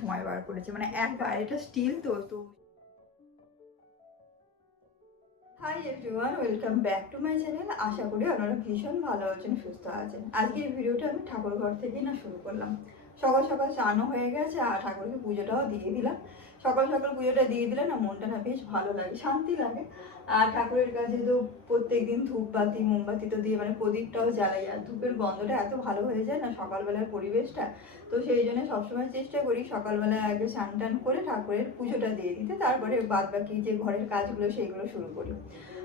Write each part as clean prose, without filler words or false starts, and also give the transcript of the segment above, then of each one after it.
সময় বার করেছে, মানে একবার এটা স্টিল তো। Hi everyone, welcome back to my channel. আশা করি আপনারা ভীষণ ভালো আছেন, সুস্থ আছেন। আজকের ভিডিওটা আমি ঠাকুর ঘর থেকেই না শুরু করলাম। সকাল সকাল স্নানও হয়ে গেছে আর ঠাকুরকে পুজোটাও দিয়ে দিলাম। সকাল সকাল পুজোটা দিয়ে দিলে না মনটা না বেশ ভালো লাগে, শান্তি লাগে। আর ঠাকুরের কাছে তো প্রত্যেকদিন ধূপবাতি মোমবাতি তো দিয়ে, মানে প্রদীপটাও জ্বালাই, আর ধূপের গন্ধটা এত ভালো হয়ে যায় না সকালবেলার পরিবেশটা। তো সেই জন্য সবসময় চেষ্টা করি সকালবেলা আগে স্নান টান করে ঠাকুরের পুজোটা দিয়ে দিতে, তারপরে বাদ বাকি যে ঘরের কাজগুলো সেইগুলো শুরু করি।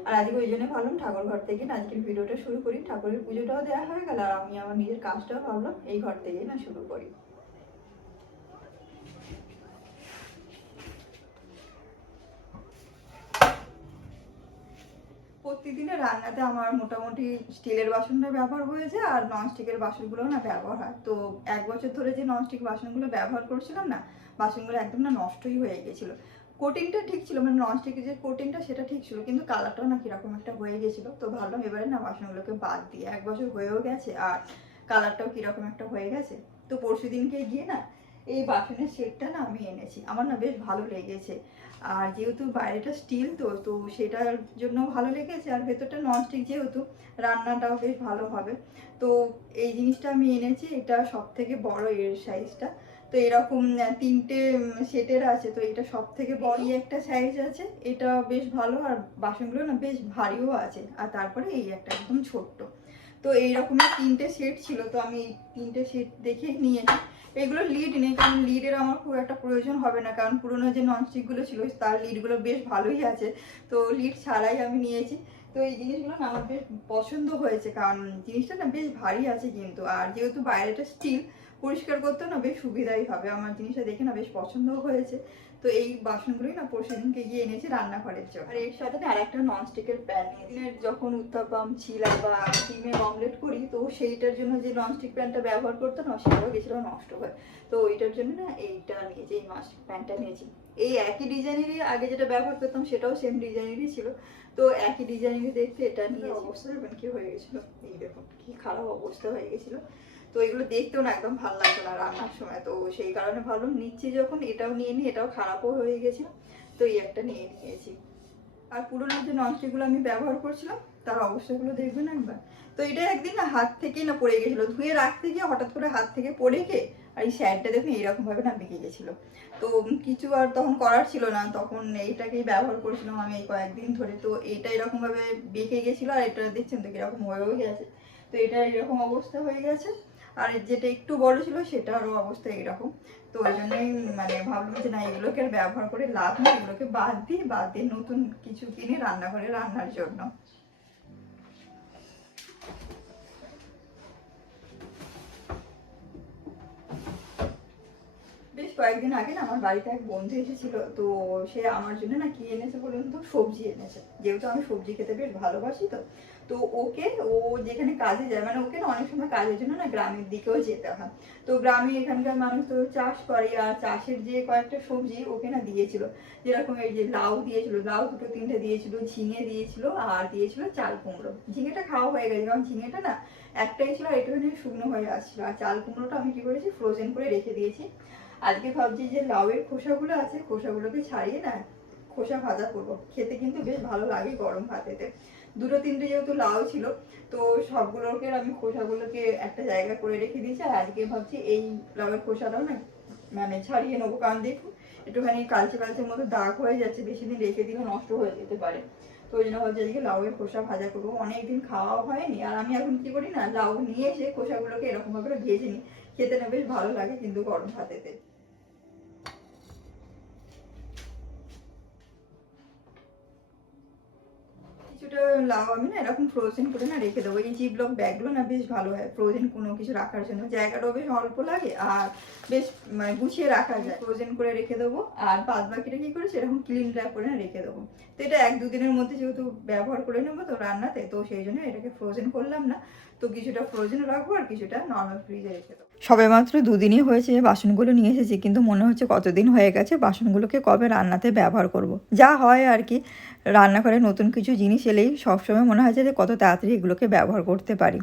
আর আজকে ওই জন্য ভাবলাম ঠাকুর ঘর থেকে না আজকের ভিডিওটা শুরু করি। ঠাকুরের পুজোটাও দেওয়া হয়ে গেল আর আমি আমার নিজের কাজটাও ভাবলাম এই ঘর থেকেই না শুরু করি। প্রতিদিনের রান্নাতে আমার মোটামুটি স্টিলের বাসনটা ব্যবহার হয়েছে আর ননস্টিকের বাসনগুলো না ব্যবহার হয়। তো 1 বছর ধরে যে ননস্টিক বাসনগুলো ব্যবহার করছিলাম না, বাসনগুলো একদম না নষ্টই হয়ে গেছিলো। কোটিংটা ঠিক ছিল, মানে ননস্টিকের যে কোটিংটা সেটা ঠিক ছিল, কিন্তু কালারটাও না কিরকম একটা হয়ে গেছিলো। তো ভাবলাম এবারে না বাসনগুলোকে বাদ দিয়ে, 1 বছর হয়েও গেছে আর কালারটাও কিরকম একটা হয়ে গেছে। তো পরশু দিনকে গিয়ে না এই বাসনের সেটটা না আমি এনেছি, আমার না বেশ ভালো লেগেছে। আর যেহেতু বাইরেটা স্টিল তো সেটার জন্য ভালো লেগেছে, আর ভেতরটা ননস্টিক যেহেতু রান্নাটাও বেশ ভালো হবে। তো এই জিনিসটা আমি এনেছি, এটা সব থেকে বড় এর সাইজটা। তো এরকম 3টে সেটের আছে, তো এটা সব থেকে বড় একটা সাইজ আছে, এটা বেশ ভালো। আর বাসনগুলো না বেশ ভারীও আছে। আর তারপরে এই একটা একদম ছোট্ট। তো এইরকমের 3টে সেট ছিল, তো আমি এই 3টে সেট দেখে নিয়েছি। এগুলো লিড নেই, কারণ লিডের আমার খুব একটা প্রয়োজন হবে না, কারণ পুরোনো যে ননস্টিকগুলো ছিল তার লিডগুলো বেশ ভালোই আছে। তো লিড ছাড়াই আমি নিয়েছি। তো এই জিনিসগুলো না আমার বেশ পছন্দ হয়েছে, কারণ জিনিসটা না বেশ ভারী আছে কিন্তু, আর যেহেতু বাইরেটা স্টিল পরিষ্কার করতে না বেশ সুবিধাই হবে। আমার জিনিসটা দেখে না বেশ পছন্দও হয়েছে। তো এই বাসনগুলোই না পরশুদিনকে গিয়ে এনেছি রান্নাঘরের জন্য। আর এর সাথে না আরেকটা ননস্টিকের প্যান নিয়ে দিনের যখন উত্তাপাম চিলা বা ডিমের অমলেট করি, তো সেইটার জন্য যে ননস্টিক প্যানটা ব্যবহার করতো না সেটাও গেছিলো নষ্ট হয়। তো ওইটার জন্য না এইটা নিয়েছি, এই ননস্টিক প্যানটা নিয়েছি। এই একই ডিজাইনেরই আগে যেটা ব্যবহার করতাম সেটাও সেম ডিজাইনেরই ছিল। তো একই ডিজাইনেরই দেখতে এটা নিয়ে অবস্থা দেখবেন কি হয়ে গেছিলো, এই দেখুন কি খারাপ অবস্থা হয়ে গেছিলো। তো এগুলো দেখতেও না একদম ভালো লাগতো না রান্নার সময়। তো সেই কারণে ভাবলাম নিচ্ছি যখন এটাও নিয়ে নিই, এটাও খারাপও হয়ে গেছে। তো এই একটা নিয়ে নিয়েছি। আর পুরোনো যে ননস্টিকগুলো আমি ব্যবহার করছিলাম তার অবস্থাগুলো দেখবেন একবার। তো এটা একদিন না হাত থেকেই না পড়ে গেছিলো, ধুয়ে রাখতে গিয়ে হঠাৎ করে হাত থেকে পড়ে গিয়ে আর এই স্যারটা দেখুন এইরকমভাবে না বেঁকে গেছিলো। তো কিছু আর তখন করার ছিল না, তখন এইটাকেই ব্যবহার করছিলাম আমি এই কয়েকদিন ধরে। তো এইটা এরকমভাবে বেঁকে গেছিলো আর এটা দেখছেন তো কীরকম হয়েও গেছে। তো এটা এরকম অবস্থা হয়ে গেছে। আর যেটা একটু বড় ছিল সেটারও অবস্থা এরকম। তো ওই জন্যই মানে ভাবলাম যে না এগুলোকে আর ব্যবহার করে লাভ নেই, এগুলোকে বাদ দিয়ে নতুন কিছু কিনে রান্নাঘরে রান্নার জন্য। বেশ কয়েকদিন আগে না আমার বাড়িতে এক বন্ধু এসেছিল। তো সে আমার জন্য না কি এনেছে বলুন তো, সবজি এনেছে। যেহেতু আমি সবজি খেতে বেশ ভালোবাসি, তো তো ওকে, ও যেখানে কাজে যায়, মানে ওকে না অনেক সময় কাজের জন্য না গ্রামের দিকেও যেতে হয়। তো গ্রামে এখানকার মানুষ তো চাষ করে, আর চাষের যে কয়েকটা সবজি ওকে না দিয়েছিল। যেরকম এই যে লাউ দিয়েছিল, লাউ 2-3টে দিয়েছিল, ঝিঙে দিয়েছিল, আর দিয়েছিল চাল কুমড়ো। ঝিঙেটা খাওয়া হয়ে গেছে, কারণ ঝিঙেটা না একটাই ছিল, একটুখানি শুকনো হয়ে আসছিল। আর চাল কুমড়োটা আমি কি করেছি, ফ্রোজেন করে রেখে দিয়েছি। আজকে ভাবছি যে লাউয়ের খোসাগুলো আছে, খোসাগুলোকে ছাড়িয়ে না খোসা ভাজা করবো, খেতে কিন্তু বেশ ভালো লাগে গরম ভাতেতে। 2-3টে যেহেতু লাউ ছিল, তো সবগুলোকে আমি খোসাগুলোকে একটা জায়গা করে রেখে দিয়েছি। আর আজকে ভাবছি এই লাউয়ের খোসাটাও না মানে ছাড়িয়ে নেবো, কারণ দেখুন একটুখানি কালচে কালচে মতো দাগ হয়ে যাচ্ছে, বেশি দিন রেখে দিলে নষ্ট হয়ে যেতে পারে। তো ওই জন্য ভাবছি আজকে লাউয়ের খোসা ভাজা করবো, অনেকদিন খাওয়া হয়নি। আর আমি এখন কি করি না, লাউ নিয়ে এসে খোসাগুলোকে এরকম ভাবে ভেজে নিই, খেতে না বেশ ভালো লাগে কিন্তু গরম ভাতেতে। কিছুটা লাউ আমি না এরকম ফ্রোজেন করে না রেখে দেবো। এই জিপলক ব্যাগগুলো না বেশ ভালো হয় ফ্রোজেন কোনো কিছু রাখার জন্য, জায়গাটাও বেশ অল্প লাগে আর বেশ মানে গুছিয়ে রাখা যায়। ফ্রোজেন করে রেখে দেবো, আর বাদ বাকিটা কি করে সেরকম ক্লিন র্যাপ করে না রেখে দেবো। তো এটা 1-2 দিনের মধ্যে যেহেতু ব্যবহার করে নেবো তো রান্নাতে, তো সেই জন্য এটাকে ফ্রোজেন করলাম না। তো কিছুটা ফ্রোজেন রাখবো আর কিছুটা নর্মাল ফ্রিজে রেখে দেবো। সবেমাত্র 2 দিনই হয়েছে বাসনগুলো নিয়ে এসেছি, কিন্তু মনে হচ্ছে কতদিন হয়ে গেছে, বাসনগুলোকে কবে রান্নাতে ব্যবহার করব। যা হয় আর কি, রান্নাঘরে নতুন কিছু জিনিস এলেই সবসময় মনে হয় যে কত তাড়াতাড়ি এগুলোকে ব্যবহার করতে পারি।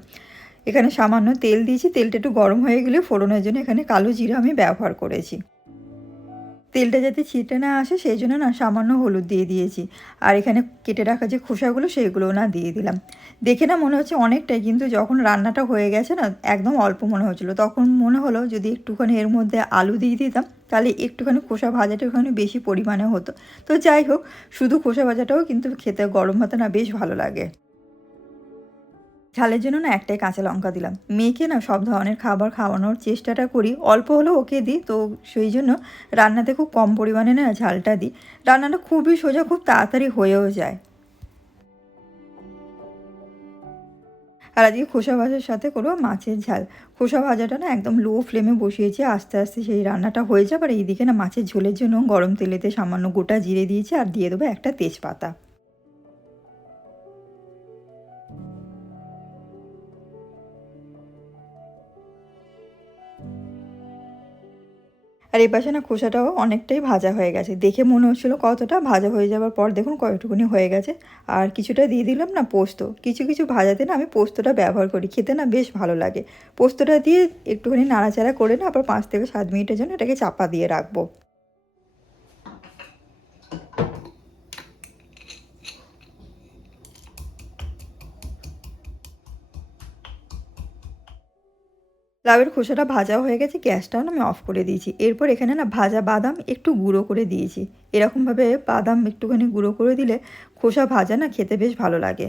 এখানে সামান্য তেল দিয়েছি, তেলটা একটু গরম হয়ে গেলে ফোড়নের জন্য এখানে কালো জিরা আমি ব্যবহার করেছি। তেলটা যাতে ছিটে না আসে সেই জন্য না সামান্য হলুদ দিয়ে দিয়েছি। আর এখানে কেটে রাখা যে খোসাগুলো সেইগুলোও না দিয়ে দিলাম। দেখে না মনে হচ্ছে অনেকটাই, কিন্তু যখন রান্নাটা হয়ে গেছে না একদম অল্প মনে হচ্ছিলো। তখন মনে হলো যদি একটুখানি এর মধ্যে আলু দিয়ে দিতাম তাহলে একটুখানি খোসা ভাজাটা ওখানে বেশি পরিমাণে হতো। তো যাই হোক, শুধু খোসা ভাজাটাও কিন্তু খেতে গরম ভাতে না বেশ ভালো লাগে। ঝালের জন্য না একটাই কাঁচা লঙ্কা দিলাম। মেয়েকে না সব ধরনের খাবার খাওয়ানোর চেষ্টাটা করি, অল্প হলেও ওকে দিই, তো সেই জন্য রান্নাতে খুব কম পরিমাণে না ঝালটা দিই। রান্নাটা খুবই সোজা, খুব তাড়াতাড়ি হয়েও যায়। আর আজকে খোসা ভাজার সাথে করবো মাছের ঝাল। খোসা ভাজাটা না একদম লো ফ্লেমে বসিয়েছি, আস্তে আস্তে সেই রান্নাটা হয়ে যাবে। আর এইদিকে না মাছের ঝোলের জন্য গরম তেলেতে সামান্য গোটা জিরে দিয়েছি আর দিয়ে দেবো একটা তেজপাতা। আর এই পাশে না খোসাটাও অনেকটাই ভাজা হয়ে গেছে। দেখে মনে হচ্ছিলো কতটা, ভাজা হয়ে যাওয়ার পর দেখুন কতটুকুনি হয়ে গেছে। আর কিছুটা দিয়ে দিলাম না পোস্ত। কিছু কিছু ভাজাতে না আমি পোস্তটা ব্যবহার করি, খেতে না বেশ ভালো লাগে। পোস্তটা দিয়ে একটুখানি নাড়াচাড়া করে না আবার 5 থেকে 7 মিনিটের জন্য এটাকে চাপা দিয়ে রাখবো। লাউয়ের খোসাটা ভাজাও হয়ে গেছে, গ্যাসটাও না আমি অফ করে দিয়েছি। এরপর এখানে না ভাজা বাদাম একটু গুঁড়ো করে দিয়েছি। এরকমভাবে বাদাম একটুখানি গুঁড়ো করে দিলে খোসা ভাজা না খেতে বেশ ভালো লাগে।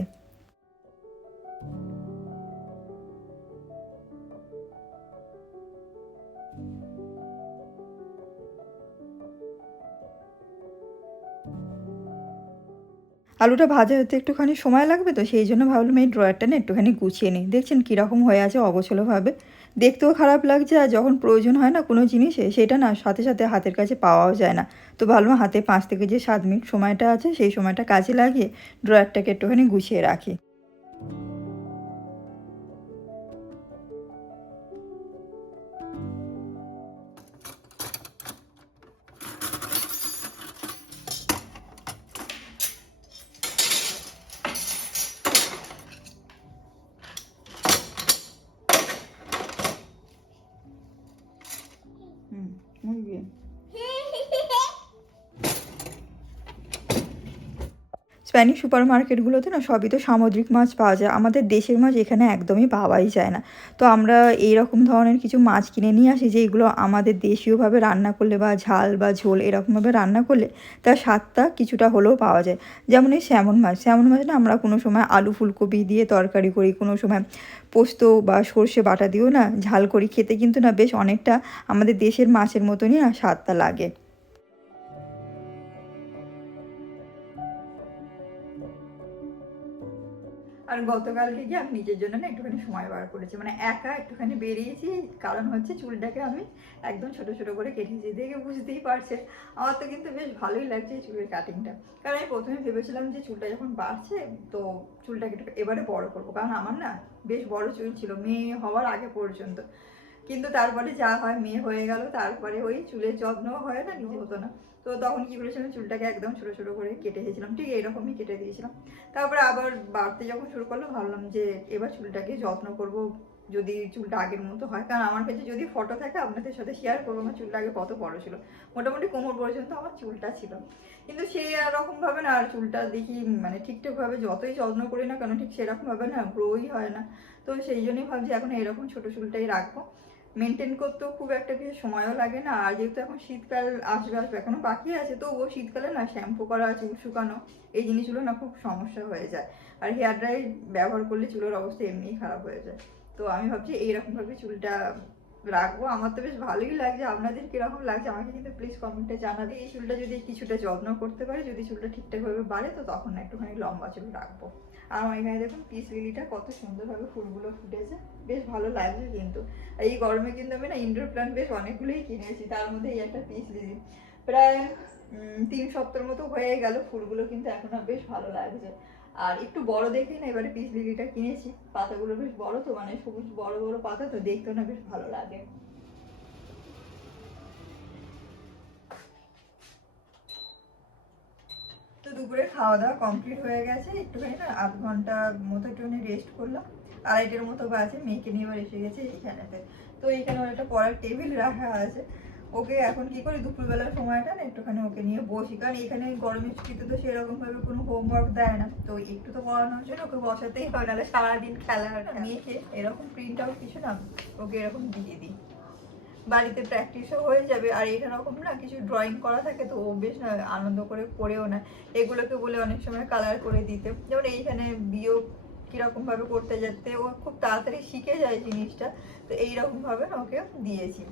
আলুটা ভাজা হতে একটুখানি সময় লাগবে, তো সেই জন্য ভাবলাম এই ড্রয়ারটা না একটুখানি গুছিয়ে নিই। দেখছেন কীরকম হয়ে আছে অগোছালোভাবে, দেখতেও খারাপ লাগছে। আর যখন প্রয়োজন হয় না কোনো জিনিসে, সেটা না সাথে সাথে হাতের কাছে পাওয়াও যায় না। তো ভাবলাম হাতে 5 থেকে যে 7 মিনিট সময়টা আছে সেই সময়টা কাজে লাগিয়ে ড্রয়ারটাকে একটুখানি গুছিয়ে রাখি। muy bien. স্প্যানিশ সুপার মার্কেটগুলোতে না সবই তো সামুদ্রিক মাছ পাওয়া যায়। আমাদের দেশের মাছ এখানে একদমই পাওয়াই যায় না। তো আমরা এই রকম ধরনের কিছু মাছ কিনে নিয়ে আসি, যেগুলো আমাদের দেশীয়ভাবে রান্না করলে বা ঝাল বা ঝোল এরকমভাবে রান্না করলে তার স্বাদটা কিছুটা হলেও পাওয়া যায়। যেমন এই স্যামন মাছ। স্যামন মাছ না আমরা কোনো সময় আলু ফুলকপি দিয়ে তরকারি করি, কোনো সময় পোস্ত বা সর্ষে বাটা দিয়েও না ঝাল করি। খেতে কিন্তু না বেশ অনেকটা আমাদের দেশের মাছের মতনই না স্বাদটা লাগে। আর গতকালকে গিয়ে আমি নিজের জন্য না একটুখানি সময় বার করেছি, মানে একা একটুখানি বেরিয়েছি। কারণ হচ্ছে চুলটাকে আমি একদম ছোট ছোট করে কেটেছি, দেখে বুঝতেই পারছেন। আমার তো কিন্তু বেশ ভালোই লাগছে এই চুলের কাটিংটা। কারণ আমি প্রথমে ভেবেছিলাম যে চুলটা যখন বাড়ছে তো চুলটাকে একটু এবারে বড় করবো, কারণ আমার না বেশ বড় চুল ছিল মেয়ে হওয়ার আগে পর্যন্ত। কিন্তু তারপরে যা হয়, মেয়ে হয়ে গেল, তারপরে ওই চুলের যত্ন হয় না, নিজে হতো না। তো তখন কি করেছিলাম, চুলটাকে একদম ছোট ছোট করে কেটে দিয়েছিলাম, ঠিক এইরকমই কেটে দিয়েছিলাম। তারপরে আবার বাড়তে যখন শুরু করলো ভাবলাম যে এবার চুলটাকে যত্ন করব, যদি চুলটা আগের মতো হয়। কারণ আমার কাছে যদি ফটো থাকে আপনাদের সাথে শেয়ার করবো আমার চুলটা আগে কত বড় ছিল, মোটামুটি কোমর পর্যন্ত আমার চুলটা ছিল। কিন্তু সেই রকম ভাবে না আর চুলটা দেখি মানে ঠিকঠাকভাবে যতই যত্ন করি না কেন ঠিক সেরকম ভাবে না গ্রোই হয় না। তো সেই জন্যই ভাবছি এখন এরকম ছোট চুলটাই রাখবো। মেনটেন করতেও খুব একটা কিছু সময়ও লাগে না। আর যেহেতু এখন শীতকাল আসবে আসবে এখনো বাকি আছে, তো ও শীতকালে না শ্যাম্পু করা, চুল শুকানো এই জিনিসগুলো না খুব সমস্যা হয়ে যায়। আর হেয়ার ড্রাই ব্যবহার করলে চুলের অবস্থা এমনিই খারাপ হয়ে যায়। তো আমি ভাবছি এইরকমভাবে চুলটা রাখবো। আমার তো বেশ ভালোই লাগছে, আপনাদের কিরকম লাগছে আমাকে কিন্তু প্লিজ কমেন্টে জানাবে। এই চুলটা যদি কিছুটা যত্ন করতে পারি, যদি চুলটা ঠিকঠাকভাবে বাড়ে, তো তখন না একটুখানি লম্বা চুল রাখবো। আর আমার এখানে দেখুন পিস লিলিটা কত সুন্দরভাবে ফুলগুলো ফুটেছে, বেশ ভালো লাগছে কিন্তু। আর এই গরমে কিন্তু আমি না ইনডোর প্ল্যান্ট বেশ অনেকগুলোই কিনেছি, তার মধ্যে এই একটা পিস লিলি প্রায় 3 সপ্তাহের মতো হয়ে গেল। ফুলগুলো কিন্তু এখন বেশ ভালো লাগছে। আর একটু বড় দেখেই না এবারে পিস লিলিটা কিনেছি, পাতাগুলো বেশ বড়, তো মানে সবুজ বড় বড় পাতা, তো দেখতেও না বেশ ভালো লাগে। তো দুপুরে খাওয়া দাওয়া কমপ্লিট হয়ে গেছে, একটুখানি না আধ ঘন্টা মতো একটুখানি রেস্ট করলাম। 2:30টার মতো বাজে, মেয়েকে নিয়ে এবার এসে গেছে এইখানেতে। তো এইখানে ওর একটা পড়ার টেবিল রাখা আছে, ও ওকে এখন কি করি, দুপুরবেলার সময়টা না একটুখানি ওকে নিয়ে বসি, কারণ এখানে গরমের ছুটিতে তো সেরকম ভাবে কোনো হোমওয়ার্ক দেয় না, তো একটু তো পড়ানোর জন্য ওকে বসাতেই হয়, নাহলে সারাদিন খেলা মেখে এরকম প্রিন্ট আউট কিছু না ওকে এরকম দিয়ে দিই, বাড়িতে প্র্যাকটিসও হয়ে যাবে। আর এরকম না কিছু ড্রয়িং করা থাকে তো ও বেশ না আনন্দ করে করেও না, এগুলোকে বলে অনেক সময় কালার করে দিতে, যেমন এইখানে বিয়োগ কিরকম ভাবে করতে যেতে ও খুব তাড়াতাড়ি শিখে যায় জিনিসটা, তো এইরকম ভাবে না ওকে দিয়েছি।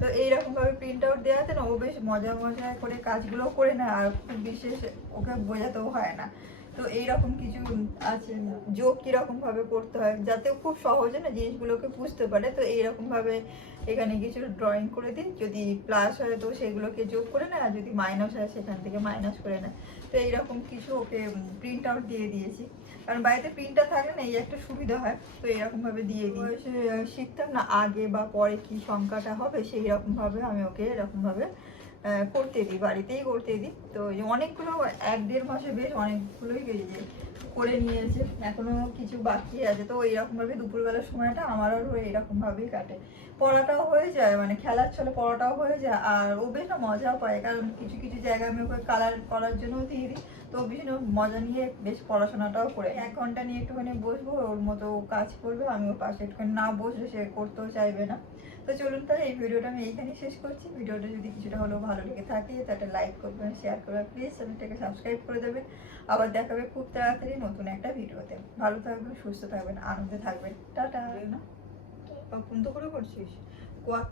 তো এইরকম ভাবে প্রিন্ট আউট দেওয়াতে না ও বেশ মজা মজা করে কাজগুলো করে না, আর খুব বিশেষ ওকে বোঝাতেও হয় না। তো এইরকম কিছু আছে যোগ কিরকম ভাবে করতে হয়, যাতে ও খুব সহজে না জিনিসগুলোকে বুঝতে পারে, তো এইরকম ভাবে এখানে কিছু ড্রয়িং করে দিই, যদি প্লাস হয় তো সেগুলোকে যোগ করে নেয়, আর যদি মাইনাস হয় সেখান থেকে মাইনাস করে নেয়। তো এইরকম কিছু ওকে প্রিন্ট আউট দিয়ে দিয়েছি, কারণ বাড়িতে প্রিন্টার থাকলে না এই একটা সুবিধা হয়, তো এরকম ভাবে দিয়ে দিই। শিখতাম না আগে বা পরে কি সংখ্যাটা হবে, সেই রকম ভাবে আমি ওকে এরকম ভাবে করতে দিই, বাড়িতেই করতে দিই। তো এই অনেকগুলো 1-1.5 মাসে বেশ অনেকগুলোই বেরিয়ে করে নিয়েছে, এখনো কিছু বাকি আছে। তো এইরকম ভাবে দুপুরবেলার সময়টা আমারও এরকম ভাবেই কাটে, পড়াটাও হয়ে যায়, মানে খেলার ছলে পড়াটাও হয়ে যায়, আর ও বেশ না মজাও পায়, কারণ কিছু কিছু জায়গায় আমি ওকে কালার করার জন্যও দিয়ে দিই, তো ভীষণ মজা নিয়ে বেশ পড়াশোনাটাও করে। 1 ঘন্টা নিয়ে একটুখানি বসবো, ওর মতো কাজ করবে, আমি ওর পাশে একটুখানি না বসলে সে করতেও চাইবে না। তো চলুন তাহলে এই ভিডিওটা আমি এইখানেই শেষ করছি। ভিডিওটা যদি কিছুটা হলেও ভালো লেগে থাকে তাহলে লাইক করবেন, শেয়ার করবেন, প্লিজ চ্যানেলটাকে সাবস্ক্রাইব করে দেবেন। আবার দেখা হবে খুব তাড়াতাড়ি নতুন একটা ভিডিওতে। ভালো থাকবেন, সুস্থ থাকবেন, আনন্দে থাকবেন, টাটা। না ফোন তো করে করছিস 4